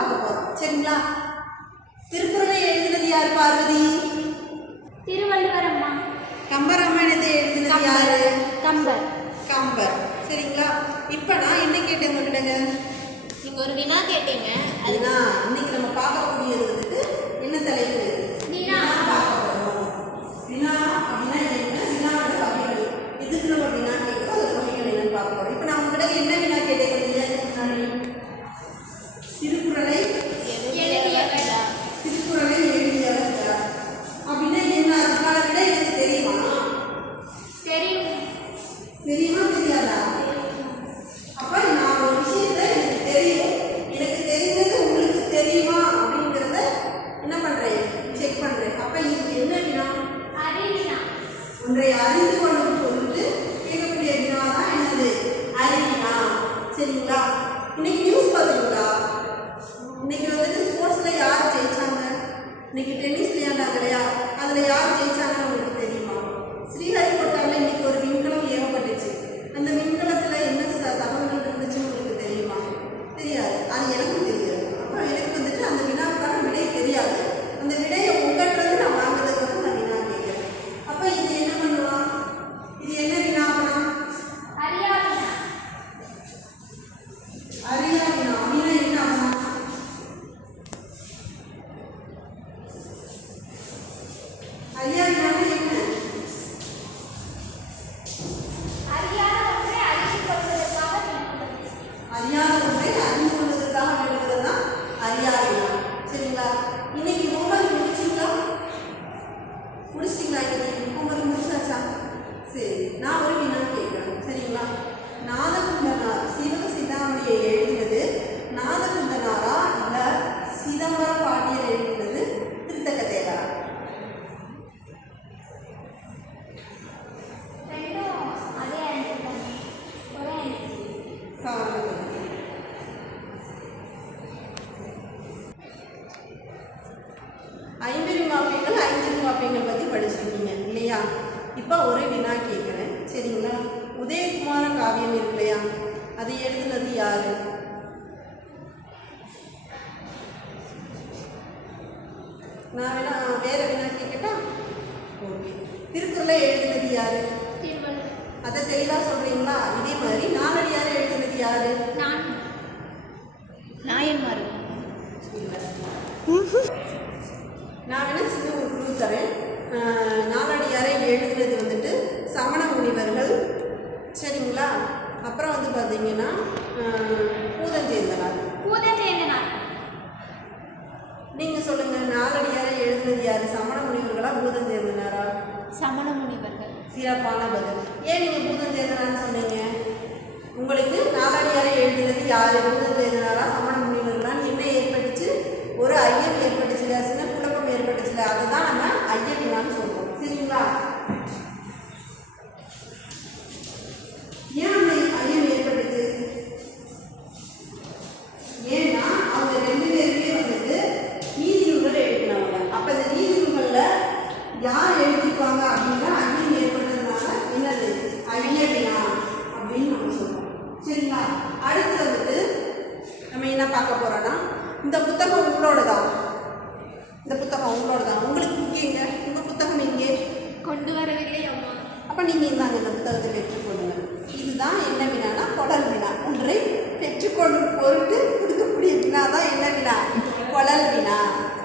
பார்க்க போறோம். சரிங்களா? திருக்குறளை எழுதினது யார் பார்வதி? திருவள்ளுவர் அம்மா. கம்பராமாயணத்தை எழுதினது யாரு? கம்பர். கம்பர். சரிங்களா? இப்போ நான் என்ன கேட்டேன் உங்ககிட்டங்க? நீங்க ஒரு வினா கேட்டீங்க. அதுதான் இன்னைக்கு நம்ம பார்க்கக்கூடியது வந்துட்டு என்ன தலைப்பு? வினா. வினா அப்படின்னா என்ன? வினாவோட வகைகள். இதுக்கு நம்ம வினா கேட்கிறோம், அது வகைகள் என்னன்னு பார்க்க போறோம். இப்போ நான் உங்ககிட்ட என்ன வினா கேட்டேன்? திருக்குறளை திருக்குறளை எழுதியவர் யார் அப்படின்னா என்ன? அதுக்கான விட எனக்கு தெரியுமா? தெரியுமா தெரியாதா? அப்ப நான் ஒரு விஷயத்த எனக்கு தெரியும், எனக்கு தெரிந்தது உங்களுக்கு தெரியுமா அப்படிங்கிறத என்ன பண்றேன்? செக் பண்றேன். அப்ப இது என்ன வினா? ஒன்றை அறிந்து கொள்ளும் பொருட்டு கேட்கக்கூடிய வினா தான் என்னது? அறிவினா. சரிங்களா? இன்னைக்கு நியூஸ் பார்த்தீங்களா? இன்னைக்கு வந்துட்டு ஸ்போர்ட்ஸ்ல யார் ஜெயிச்சாங்க? இன்னைக்கு டென்னிஸ் விளையாண்டாங்க இல்லையா? அதுல யார் ஜெயிச்சாங்கன்னு உங்களுக்கு தெரியுமா? ஸ்ரீஹரிகோட்டாவில் இன்னைக்கு ஒரு விண்கலம் ஏவப்பட்டுச்சு. அந்த விண்கலத்துல என்ன தகவல்கள் இருந்துச்சு உங்களுக்கு தெரியுமா? தெரியாது. அது எனக்கு தெரியாது. அப்புறம் எனக்கு வந்துட்டு அந்த வினாவுக்கான விடை தெரியாது. அந்த விடையை உங்கள்கிட்ட நான் வாங்குறதுக்கு நான் வினா கேட்கிறேன். அப்ப இது என்ன பண்ணலாம்? இது என்ன வினாவனா? அறியா வினா. அப்படின்னா என்ன ஆகுனா? அறியா வினானா என்ன? அறியாத ஒன்றை அறிந்து கொள்வதற்காக விடுவது தான் அறியா வினா. சரிங்களா? இன்னைக்கு ஹோம்வொர்க் முடிச்சிங்களா? முடிச்சிட்டிங்களா? இன்னைக்கு ஹோம்வொர்க் முடிச்சாச்சா? சரி, நான் ஒரு வினா கேட்குறேன். சரிங்களா? நாதகுந்தனார் சிவக சிந்தாமணியை எழுதினது நாதகுந்தனாரா இல்லை சிதம்பர பாண்டியர் எழுதினது திருத்தக்க தேவரா? ஐம்பெருங்காப்பியங்கள் ஐஞ்சிறுகாப்பியங்கள் பற்றி படிச்சிருக்கீங்க இல்லையா? இப்போ ஒரு வினா கேட்குறேன். சரிங்களா? உதயகுமார காவியம் இருக்கு இல்லையா? அது எழுதுனது யாரு? நான் வேற வினா கேட்கட்டா? ஓகே. திருக்குறளை எழுதுனது யாரு? அதை தெளிவாக சொல்றீங்களா? இதே மாதிரி நாலடியாரை எழுதுனது யாரு? நாயன்மார். நான் சின்ன ஒரு குழு தரேன். நாலடியாரை எழுதுனது வந்துட்டு சமண முனிவர்கள். சரிங்களா? அப்புறம் வந்து பார்த்தீங்கன்னா பூதஞ்சேந்தனார். நீங்கள் சொல்லுங்கள், நாலடியாரை எழுதுனது யாரு? சமண முனிவர்களா பூதஞ்சேந்தனாரா? சமண முனிவர்கள். சிறப்பான பதில். ஏன் நீங்கள் பூதஞ்சேந்தனார்னு சொன்னீங்க? உங்களுக்கு நாலடியாரை எழுதுனது யாரு? பூதஞ்சேந்தனாரா சமண முனிவர்களான்னு என்ன ஏற்பட்டுச்சு? ஒரு ஐயம் ஏற்பட்டுச்சுல, சின்ன குழப்பம் ஏற்பட்டுச்சுல, அதுதான் நம்ம ஐயவினான்னு சொல்றோம். சரிங்களா? ஏன் அந்த ஐயம் ஏற்பட்டுச்சு? ஏன்னா அவங்க ரெண்டு பேருமே வந்துட்டு நீதி நூல்கள் எழுதினவங்க. அப்ப இந்த நீதி நூல்கள்ல யார் எழுதிப்பாங்க அப்படின்னா ஐயம் ஏற்பட்டதுனால என்னது ஐயவினா அப்படின்னு நம்ம சொல்றோம். சரிங்களா? அடுத்து வந்துட்டு நம்ம என்ன பார்க்க போறோம்னா, இந்த புத்தகம் உங்களோட தான். இந்த புத்தகம் உங்களோட தான். உங்களுக்கு இங்கேங்க உங்கள் புத்தகம் இங்கே கொண்டு வரவில்லை அம்மா. அப்போ நீங்கள் இந்தாங்க இந்த புத்தகத்தை பெற்றுக்கொள்ளுங்க. இதுதான் என்ன வினானா கொடல் வினா. ஒன்றை பெற்றுக்கொள்ளும் பொருட்டு கொடுக்கக்கூடிய வினா தான் என்ன வினா? கொடல் வினா.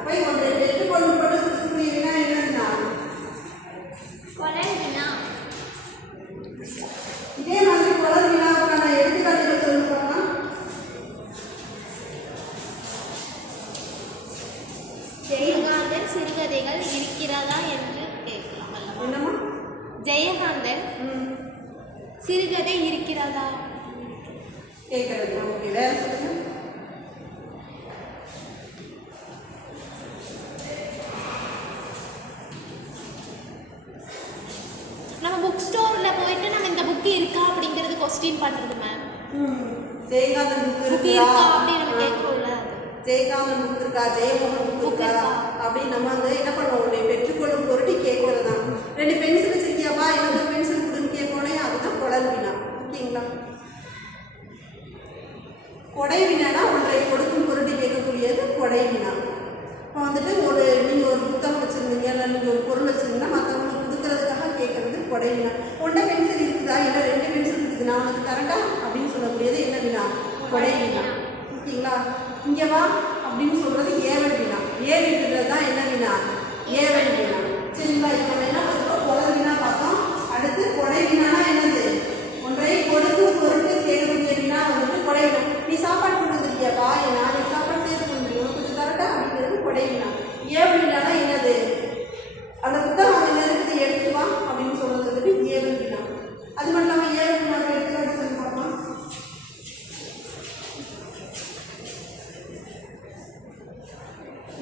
போய் ஒன்றை பெற்றுக்கொள்ளும் பொருட்டு கொடுக்கக்கூடிய வினா என்ன வினா? கொடல் வினா. இதே மாதிரி கொடல் வினாவுக்கான எடுத்துக்காட்டுகள் சொல்லுவாங்க. ஜெயகாந்தன் சிறுகதைகள் இருக்கிறதா என்று கேட்கலாம். என்னம்மா? ஜெயகாந்தன் சிறுகதை இருக்கிறதா கேட்கறது. ஓகே, வேற சொல்லுங்க. நம்ம புக் ஸ்டோர்ல போயிட்டு நம்ம இந்த புக் இருக்கா அப்படிங்கிறது கொஸ்டின் பண்றது மேம். ஜெயகாந்தன் புக் இருக்கா அப்படின்னு நம்ம கேட்கறோம்ல. ஜெயகாந்தன் புக் இருக்கா, ஜெயமோகன் புக் இருக்கா அப்படின்னு நம்ம வந்து என்ன பண்ணுவோம்? உன்னை பெற்றுக்கொள்ளும் பொருட்டு கேட்கறது தான். 2 பென்சில் வச்சிருக்கியாப்பா, எனக்கு ஒரு பென்சில் கொடுன்னு கேட்போனே, அதுதான் கொடல் வினா. ஓகேங்களா? கொடை வினானா ஒன்றை கொடுக்கும் பொருட்டு கேட்கக்கூடிய கேட்கக்கூடியது கொடை வினா. இப்போ வந்துட்டு நீங்கள் ஒரு புத்தகம் வச்சுருந்தீங்க, இல்லை நீங்கள் ஒரு பொருள் வச்சுருந்தீங்கன்னா மற்றவங்களுக்கு கொடுக்கறதுக்காக கேட்குறது கொடை வினா. ஒன்றை பென்சில் இருக்குதா, இல்லை 2 பென்சில் இருக்குது, நான் உனக்கு தரட்டா அப்படின்னு சொல்லக்கூடியது என்ன வினா? கொடை வினா. ஓகேங்களா? இங்கே வா அப்படின்னு சொல்கிறது ஏவல் வினா. ஏறி இருக்கிறது தான் என்ன வினா? ஏவல் வினா. சரிங்களா? இப்போ நம்ம என்ன பார்த்தோம்? கொடை வினா பார்த்தோம். அடுத்து கொடை வினானா என்னது? ஒன்றை கொடுக்கும் பொருட்டு கேட்கக்கூடிய வினா வந்துட்டு கொடை வினா. நீ சாப்பாடு கொண்டு வந்துருக்கியாப்பா, நான் நீ சாப்பாடு சேர்த்து கொண்டு உனக்கு கொஞ்சம் தரட்டா அப்படிங்கிறது கொடை வினா. ஏவல் வினானா என்னது? அந்த புத்தகம் என்ன இருக்குது எடுத்து வா அப்படின்னு சொல்றது வந்துட்டு ஏவல் வினா. அது மட்டும் இல்லாமல் ஏவல் வினா எடுத்து சொல்லி பார்க்கலாம்.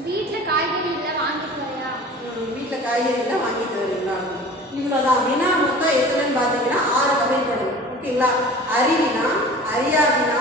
வீட்டில் காய்கறி இல்லை வாங்கிட்டு வரையா? வீட்டில் காய்கறி இல்லை வாங்கிட்டு வரீங்களா? இவ்வளோதான். வினா மொத்தம் எத்தனைன்னு பார்த்தீங்கன்னா 6 வகைப்படும். ஓகேங்களா? அறிவினா, அறியாவினா,